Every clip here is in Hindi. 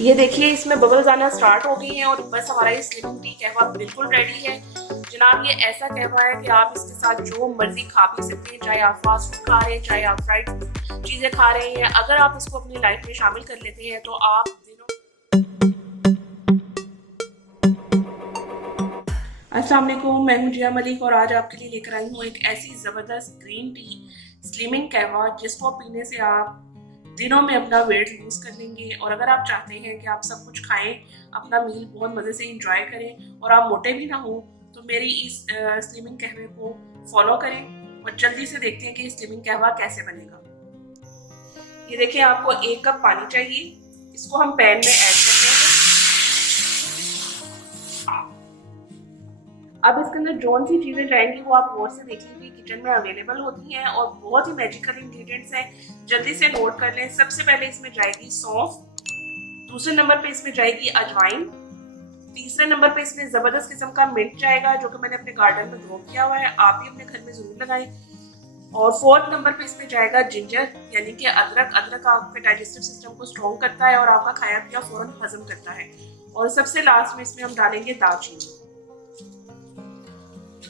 ये देखिए इसमें बबल्स आना स्टार्ट हो गई हैं और बस हमारा ये स्लिमिंग टी कहवा बिल्कुल रेडी है जनाब। ये ऐसा कहवा है कि आप इसके साथ जो मर्जी खा पी सकते हैं, चाहे आप फास्ट फूड खा रहे हैं, चाहे आप फ्राइड चीजें खा रहे हैं। अगर आप इसको अपनी लाइफ में शामिल कर लेते हैं तो आप दिनों। अस्सलाम वालेकुम, मैं हूं जिया मलिक और आज आपके लिए लेकर आई हूं एक ऐसी जबरदस्त ग्रीन टी स्लिमिंग कहवा जिसको पीने से आप दिनों में अपना वेट लूज कर लेंगे। और अगर आप चाहते हैं कि आप सब कुछ खाएं, अपना मील बहुत मज़े से इंजॉय करें और आप मोटे भी ना हो, तो मेरी इस स्लिमिंग कहवे को फॉलो करें और जल्दी से देखते हैं कि स्लिमिंग कहवा कैसे बनेगा। ये देखिए आपको 1 कप पानी चाहिए, इसको हम पैन में ऐड कर लेंगे। अब इसके अंदर जौन सी चीजें जाएंगी वो आप गौर से देख लीजिए, किचन में अवेलेबल होती हैं और बहुत ही मैजिकल इंग्रेडिएंट्स हैं, जल्दी से नोट कर लें। सबसे पहले इसमें जाएगी सौंफ, दूसरे नंबर पे इसमें जाएगी अजवाइन, तीसरे नंबर पे इसमें जबरदस्त किस्म का मिर्च जाएगा जो कि मैंने अपने गार्डन में ग्रो किया हुआ है, आप भी अपने घर में जरूर लगाएं। और फोर्थ नंबर पे इसमें जाएगा जिंजर यानी कि अदरक। अदरक आपके डाइजेस्टिव सिस्टम को स्ट्रॉन्ग करता है और आपका खाया पिया फौरन हजम करता है। और सबसे लास्ट में इसमें हम डालेंगे दालचीनी।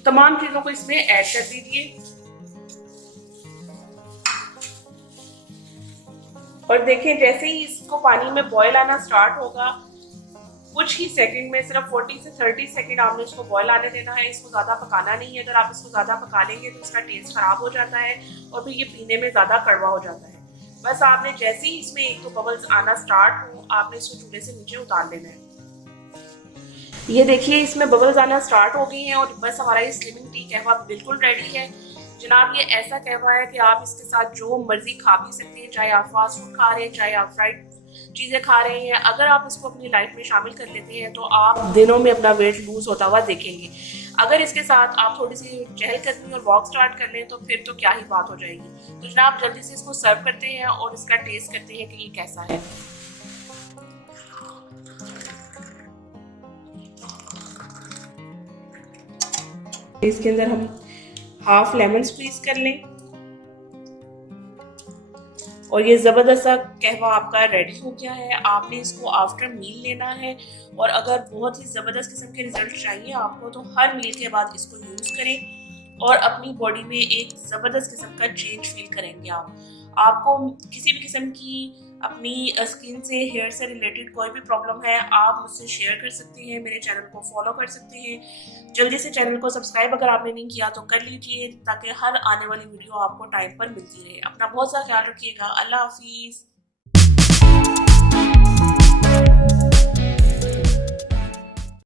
तमाम चीजों को इसमें ऐड कर दीजिए और देखें जैसे ही इसको पानी में बॉयल आना स्टार्ट होगा, कुछ ही सेकंड में, सिर्फ 40 से 30 सेकंड आपने इसको बॉयल आने देना है। इसको ज्यादा पकाना नहीं है, अगर आप इसको ज्यादा पका लेंगे तो इसका टेस्ट खराब हो जाता है और फिर ये पीने में ज्यादा कड़वा हो जाता है। बस आपने जैसे ही इसमें 1-2 बबल्स आना स्टार्ट हो, आपने इसको चूल्हे से नीचे उतार लेना है। ये देखिए इसमें बबल्स आना स्टार्ट हो गई हैं और बस हमारा ये स्लिमिंग टी कहवा बिल्कुल रेडी है जनाब। ये ऐसा कहवा है कि आप इसके साथ जो मर्जी खा पी सकते हैं, चाहे आप फास्ट फूड खा रहे हैं, चाहे आप फ्राइड चीजें खा रहे हैं। अगर आप इसको अपनी लाइफ में शामिल कर लेते हैं तो आप दिनों में अपना वेट लूज होता हुआ देखेंगे। अगर इसके साथ आप थोड़ी सी चहलकदमी और वॉक स्टार्ट कर लें तो फिर तो क्या ही बात हो जाएगी। तो जनाब जल्दी से इसको सर्व करते हैं और इसका टेस्ट करते हैं कि ये कैसा है। इसके अंदर हम हाफ लेमन स्क्वीज कर लें और ये जबरदस्त सा कहवा आपका रेडी हो गया है। आपने इसको आफ्टर मील लेना है और अगर बहुत ही जबरदस्त किस्म के रिजल्ट चाहिए आपको तो हर मील के बाद इसको यूज करें और अपनी बॉडी में एक जबरदस्त किस्म का चेंज फील करेंगे आप। आपको किसी भी किस्म की अपनी स्किन से, हेयर से रिलेटेड कोई भी प्रॉब्लम है, आप मुझसे शेयर कर सकते हैं, मेरे चैनल को फॉलो कर सकते हैं। जल्दी से चैनल को सब्सक्राइब अगर आपने नहीं किया तो कर लीजिए ताकि हर आने वाली वीडियो आपको टाइम पर मिलती रहे। अपना बहुत सा ख्याल रखिएगा। अल्लाह हाफिज़।